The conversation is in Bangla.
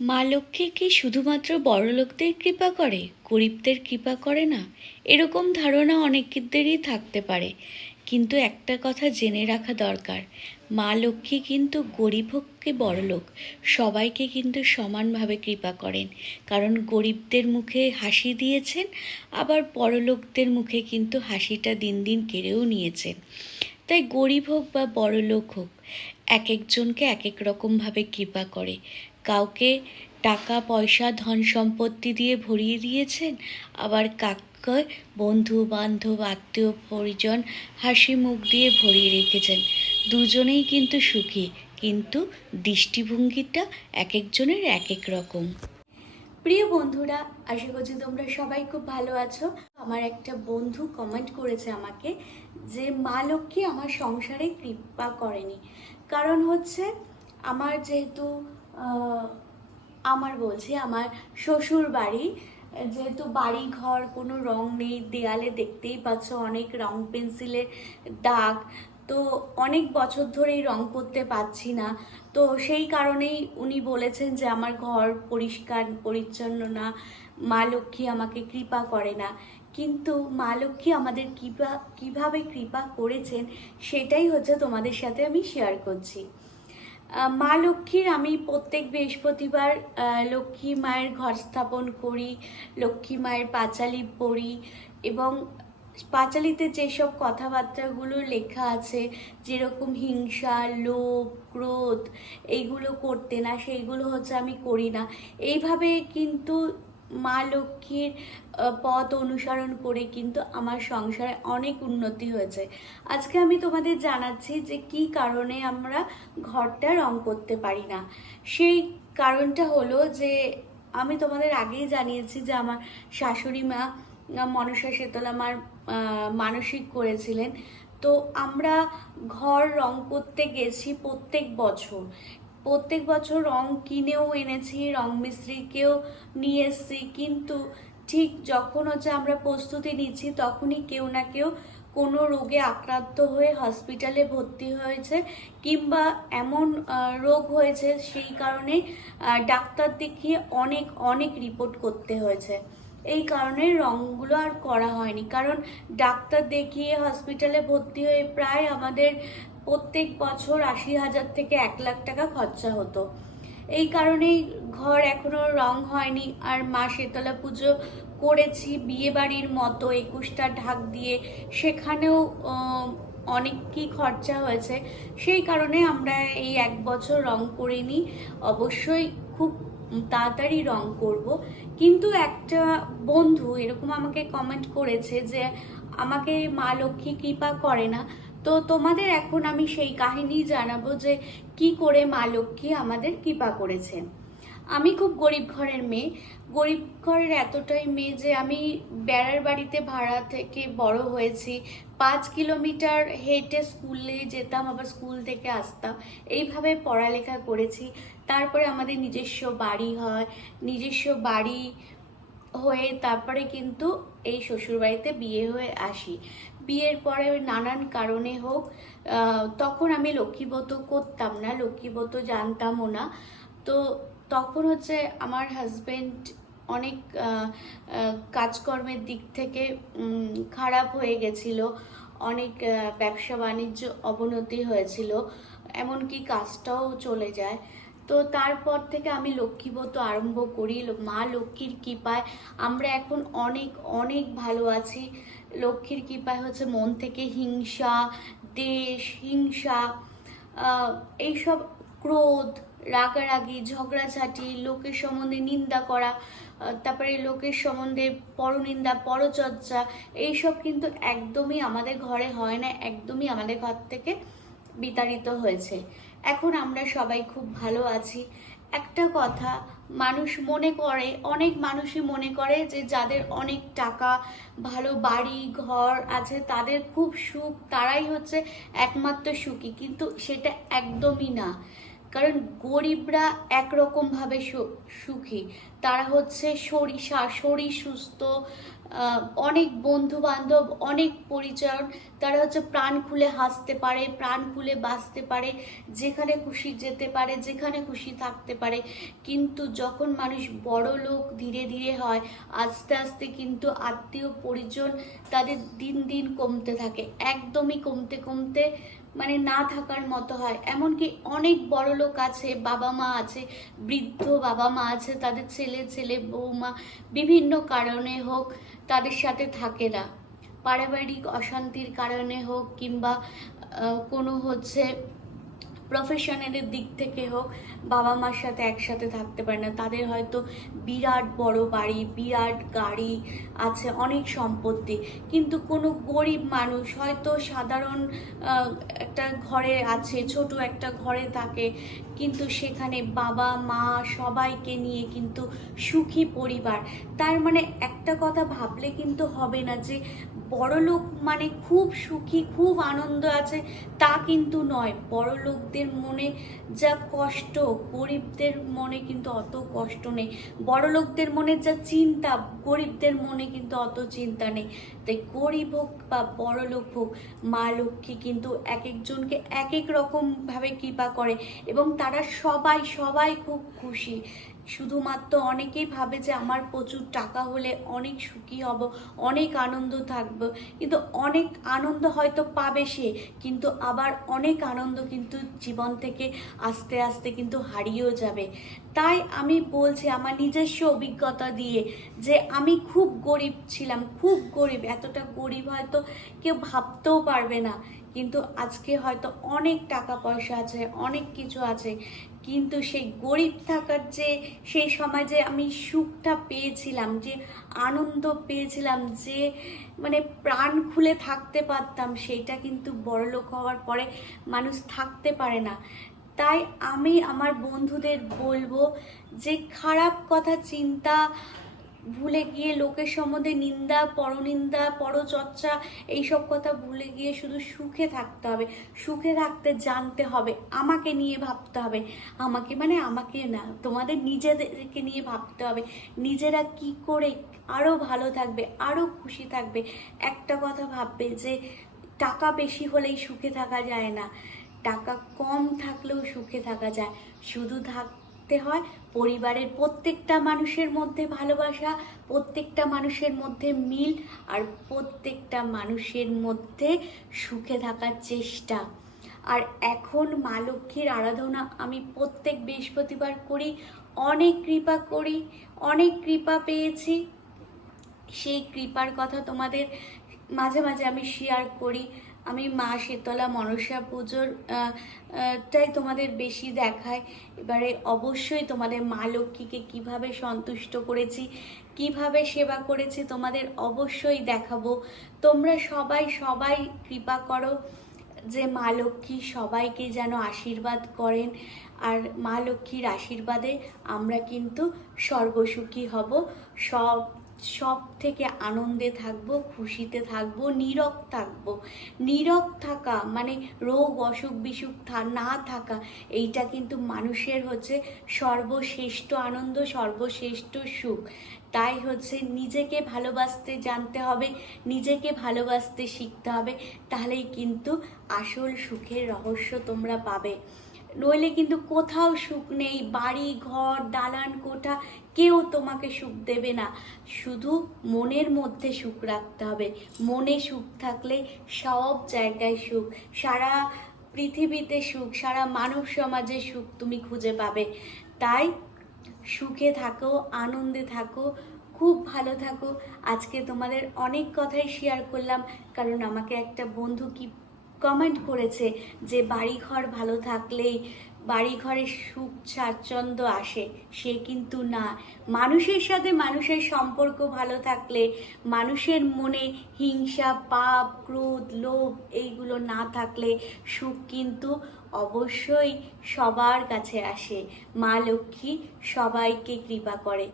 মা লক্ষ্মী কি শুধুমাত্র বড়লোকদের কৃপা করে, গরিবদের কৃপা করে না? এরকম ধারণা অনেকেদেরই থাকতে পারে, কিন্তু একটা কথা জেনে রাখা দরকার। মা লক্ষ্মী কিন্তু গরিব হোক কি বড়লোক, সবাইকে কিন্তু সমানভাবে কৃপা করেন। কারণ গরিবদের মুখে হাসি দিয়েছেন, আবার বড়লোকদের মুখে কিন্তু হাসিটা দিন দিন কেড়েও নিয়েছেন। তাই গরিব হোক বা বড়লোক হোক, এক একজনকে এক এক রকমভাবে কৃপা করে। কাউকে টাকা পয়সা ধন সম্পত্তি দিয়ে ভরিয়ে দিয়েছেন, আবার কাউকে বন্ধু বান্ধব আত্মীয় পরিজন হাসি মুখ দিয়ে ভরিয়ে রেখেছেন। দুজনেই কিন্তু সুখী, কিন্তু দৃষ্টিভঙ্গিটা এক একজনের এক এক রকম। প্রিয় বন্ধুরা, আশা করছি তোমরা সবাই খুব ভালো আছো। আমার একটা বন্ধু কমেন্ট করেছে আমাকে যে মা লক্ষ্মী আমার সংসারে কৃপা করেনি। কারণ হচ্ছে আমার যেহেতু আমার শ্বশুর বাড়ি, যেহেতু বাড়ি ঘর কোনো রং নেই, দেয়ালে দেখতেই পাচ্ছ অনেক রং পেন্সিলের দাগ, তো অনেক বছর ধরেই রং করতে পারছি না। তো সেই কারণেই উনি বলেছেন যে আমার ঘর পরিষ্কার পরিচ্ছন্ন না, মা লক্ষ্মী আমাকে কৃপা করে না। কিন্তু মা লক্ষ্মী আমাদের কিভাবে কৃপা করেছেন সেটাই হচ্ছে তোমাদের সাথে আমি শেয়ার করছি। মা লক্ষ্মীর আমি প্রত্যেক বৃহস্পতিবার লক্ষ্মী মায়ের ঘর স্থাপন করি, লক্ষ্মী মায়ের পাঁচালি পড়ি, এবং পাঁচালিতে যেসব কথাবার্তাগুলো লেখা আছে, যেরকম হিংসা, লোভ, ক্রোধ, এইগুলো করতে না, সেইগুলো হচ্ছে আমি করি না। এইভাবে কিন্তু মা লক্ষ্মীর পথ অনুসরণ করে কিন্তু আমার সংসারে অনেক উন্নতি হয়েছে। আজকে আমি তোমাদের জানাচ্ছি যে কি কারণে আমরা ঘরটা রং করতে পারি না। সেই কারণটা হলো যে আমি তোমাদের আগেই জানিয়েছি যে আমার শাশুড়ি মা মনসা শীতলা মার মানসিক করেছিলেন। তো আমরা ঘর রং করতে গেছি প্রত্যেক বছর রং কিনেও এনেছি, রং মিস্ত্রিকেও নিয়ে এসেছি, কিন্তু ঠিক যখন হচ্ছে আমরা প্রস্তুতি নিচ্ছি তখনই কেউ না কেউ কোনো রোগে আক্রান্ত হয়ে হসপিটালে ভর্তি হয়েছে, কিংবা এমন রোগ হয়েছে সেই কারণে ডাক্তার দেখিয়ে অনেক অনেক রিপোর্ট করতে হয়েছে। এই কারণে রঙগুলো আর করা হয়নি। কারণ ডাক্তার দেখিয়ে হসপিটালে ভর্তি হয়ে প্রায় আমাদের প্রত্যেক বছর 80,000 থেকে 1 লাখ টাকা খরচা হতো। এই কারণেই ঘর এখনো রং হয়নি। আর মা শীতলা পুজো করেছি বিয়ে বাড়ির মতো 21টা ঢাক দিয়ে, সেখানেও অনেক কি খরচা হয়েছে। সেই কারণে আমরা এই 1 বছর রং করিনি। অবশ্যই খুব তাড়াতাড়ি রং করব। কিন্তু একটা বন্ধু এরকম আমাকে কমেন্ট করেছে যে আমাকে মা লক্ষ্মী কৃপা করে না। তো তোমাদের এখন আমি সেই কাহিনী জানাবো যে কি করে মা লক্ষ্মী আমাদের কৃপা করেছেন। আমি খুব গরিব ঘরের মেয়ে, গরিব ঘরের এতটাই মেয়ে যে আমি বেড়ার বাড়িতে ভাড়া থেকে বড় হয়েছি। 5 কিলোমিটার হেঁটে স্কুলে যেতাম, আবার স্কুল থেকে আসতাম, এইভাবে পড়ালেখা করেছি। তারপরে আমাদের নিজস্ব বাড়ি হয়, নিজস্ব বাড়ি হয়ে তারপরে কিন্তু এই শ্বশুরবাড়িতে বিয়ে হয়ে আসি। বিয়ের পরে নানান কারণে হোক, তখন আমি লক্ষ্মীব্রত করতাম না, লক্ষ্মীব্রত জানতামও না। তো তখন হচ্ছে আমার হাজবেন্ড অনেক কাজকর্মের দিক থেকে খারাপ হয়ে গেছিল, অনেক ব্যবসা বাণিজ্য অবনতি হয়েছিল, এমনকি কাজটাও চলে যায়। তো তারপর থেকে আমি লক্ষ্মীব্রত আরম্ভ করি। মা লক্ষ্মীর কৃপায় আমরা এখন অনেক অনেক ভালো আছি। লক্ষ্মীর কৃপায় হচ্ছে মন থেকে হিংসা, দেশ হিংসা, এইসব ক্রোধ, রাগারাগি, ঝগড়াঝাটি, লোকের সম্বন্ধে নিন্দা করা, তারপরে লোকের সম্বন্ধে পরনিন্দা, পরচর্চা, এইসব কিন্তু একদমই আমাদের ঘরে হয় না, একদমই আমাদের ঘর থেকে বিতাড়িত হয়েছে। এখন আমরা সবাই খুব ভালো আছি। একটা কথা মানুষ মনে করে, অনেক মানুষই মনে করে যে যাদের অনেক টাকা, ভালো বাড়ি ঘর আছে তাদের খুব সুখ, তারাই হচ্ছে একমাত্র সুখী, কিন্তু সেটা একদমই না। কারণ গরিবরা একরকমভাবে সুখী, তারা হচ্ছে শরীর সুস্থ, অনেক বন্ধু বান্ধব, অনেক পরিচয়, তারা হচ্ছে প্রাণ খুলে হাসতে পারে, প্রাণ খুলে বাঁচতে পারে, যেখানে খুশি যেতে পারে, যেখানে খুশি থাকতে পারে। কিন্তু যখন মানুষ বড় লোক ধীরে ধীরে হয়, আস্তে আস্তে কিন্তু আত্মীয় পরিজন তাদের দিন দিন কমতে থাকে, একদমই কমতে কমতে মানে না থাকার মতো হয়। এমনকি অনেক বড় লোক আছে, বাবা মা আছে, বৃদ্ধ বাবা মা আছে, তাদের ছেলে বৌমা বিভিন্ন কারণে হোক তাদের সাথে থাকে না, পারিবারিক অশান্তির কারণে হোক কিংবা কোনো হচ্ছে প্রফেশনের দিক থেকে হোক, বাবা মার সাথে একসাথে থাকতে পারে না। তাদের হয়তো বিরাট বড় বাড়ি, বিরাট গাড়ি আছে, অনেক সম্পত্তি, কিন্তু কোনো গরিব মানুষ হয়তো সাধারণ একটা ঘরে আছে, ছোট একটা ঘরে থাকে, কিন্তু সেখানে বাবা মা সবাইকে নিয়ে কিন্তু সুখী পরিবার। তার মানে একটা কথা ভাবলে কিন্তু হবে না যে বড়লোক মানে খুব সুখী, খুব আনন্দ আছে, তা কিন্তু নয়। বড় লোকদের মনে যা কষ্ট, গরিবদের মনে কিন্তু অত কষ্ট নেই। বড় লোকদের মনে যা চিন্তা, গরিবদের মনে কিন্তু অত চিন্তা নেই। তাই গরিব হোক বা বড় লোক হোক, মা লক্ষ্মী কিন্তু এক একজনকে এক এক রকমভাবে কৃপা করে এবং তারা সবাই সবাই খুব খুশি। শুধুমাত্র অনেকেই ভাবে যে আমার প্রচুর টাকা হলে অনেক সুখী হব, অনেক আনন্দ থাকবো, কিন্তু অনেক আনন্দ হয়তো পাবে সে, কিন্তু আবার অনেক আনন্দ কিন্তু জীবন থেকে আস্তে আস্তে কিন্তু হারিয়েও যাবে। তাই আমি বলছি আমার নিজস্ব অভিজ্ঞতা দিয়ে যে আমি খুব গরিব ছিলাম, খুব গরিব, এতটা গরিব হয়তো কেউ ভাবতেও পারবে না। কিন্তু আজকে হয়তো অনেক টাকা পয়সা আছে, অনেক কিছু আছে, কিন্তু সেই গরিব থাকার যে সেই সময় যে আমি সুখটা পেয়েছিলাম, যে আনন্দ পেয়েছিলাম, যে মানে প্রাণ খুলে থাকতে পারতাম, সেইটা কিন্তু বড়লোক হওয়ার পরে মানুষ থাকতে পারে না। তাই আমি আমার বন্ধুদের বলবো যে খারাপ কথা চিন্তা ভুলে গিয়ে, লোকের সম্বন্ধে নিন্দা পরনিন্দা পরচর্চা এইসব কথা ভুলে গিয়ে শুধু সুখে থাকতে হবে, সুখে থাকতে জানতে হবে। আমাকে নিয়ে ভাবতে হবে, আমাকে মানে আমাকে না, তোমাদের নিজেদেরকে নিয়ে ভাবতে হবে, নিজেরা কি করে আরও ভালো থাকবে, আরও খুশি থাকবে। একটা কথা ভাববে যে টাকা বেশি হলেই সুখে থাকা যায় না, টাকা কম থাকলেও সুখে থাকা যায়। শুধু থাকতে হয় পরিবারের প্রত্যেকটা মানুষের মধ্যে ভালোবাসা, প্রত্যেকটা মানুষের মধ্যে মিল, আর প্রত্যেকটা মানুষের মধ্যে সুখে থাকার চেষ্টা। আর এখন মা লক্ষ্মীর আরাধনা আমি প্রত্যেক বৃহস্পতিবার করি, অনেক কৃপা করি, অনেক কৃপা পেয়েছি। সেই কৃপার কথা তোমাদের মাঝে মাঝে আমি শেয়ার করি। আমি মা শীতলা মনসা পুজোর টাই তোমাদের বেশি দেখায়। এবারে অবশ্যই তোমাদের মা লক্ষ্মীকে কীভাবে সন্তুষ্ট করেছি, কিভাবে সেবা করেছি তোমাদের অবশ্যই দেখাবো। তোমরা সবাই সবাই কৃপা করো যে মা লক্ষ্মী সবাইকে যেন আশীর্বাদ করেন, আর মা লক্ষ্মীর আশীর্বাদে আমরা কিন্তু সর্বসুখী হব, সব থেকে আনন্দে থাকবো, খুশিতে থাকবো, নীরব থাকবো। নীরব থাকা মানে রোগ অসুখ বিসুখ না থাকা, এইটা কিন্তু মানুষের হচ্ছে সর্বশ্রেষ্ঠ আনন্দ, সর্বশ্রেষ্ঠ সুখ। তাই হচ্ছে নিজেকে ভালোবাসতে জানতে হবে, নিজেকে ভালোবাসতে শিখতে হবে, তাহলেই কিন্তু আসল সুখের রহস্য তোমরা পাবে। নইলে কিন্তু কোথাও সুখ নেই, বাড়ি ঘর দালান কোঠা কেউ তোমাকে সুখ দেবে না। শুধু মনের মধ্যে সুখ রাখতে হবে, মনে সুখ থাকলে সব জায়গায় সুখ, সারা পৃথিবীতে সুখ, সারা মানব সমাজে সুখ তুমি খুঁজে পাবে। তাই সুখে থাকো, আনন্দে থাকো, খুব ভালো থাকো। আজকে তোমাদের অনেক কথাই শেয়ার করলাম, কারণ আমাকে একটা বন্ধু কি কমেন্ট করেছে যে বাড়িঘর ভালো থাকলেই বাড়িঘরে সুখ স্বাচ্ছন্দ্য আসে, সে কিন্তু না। মানুষের সাথে মানুষের সম্পর্ক ভালো থাকলে, মানুষের মনে হিংসা পাপ ক্রোধ লোভ এইগুলো না থাকলে সুখ কিন্তু অবশ্যই সবার কাছে আসে। মা লক্ষ্মী সবাইকে কৃপা করে।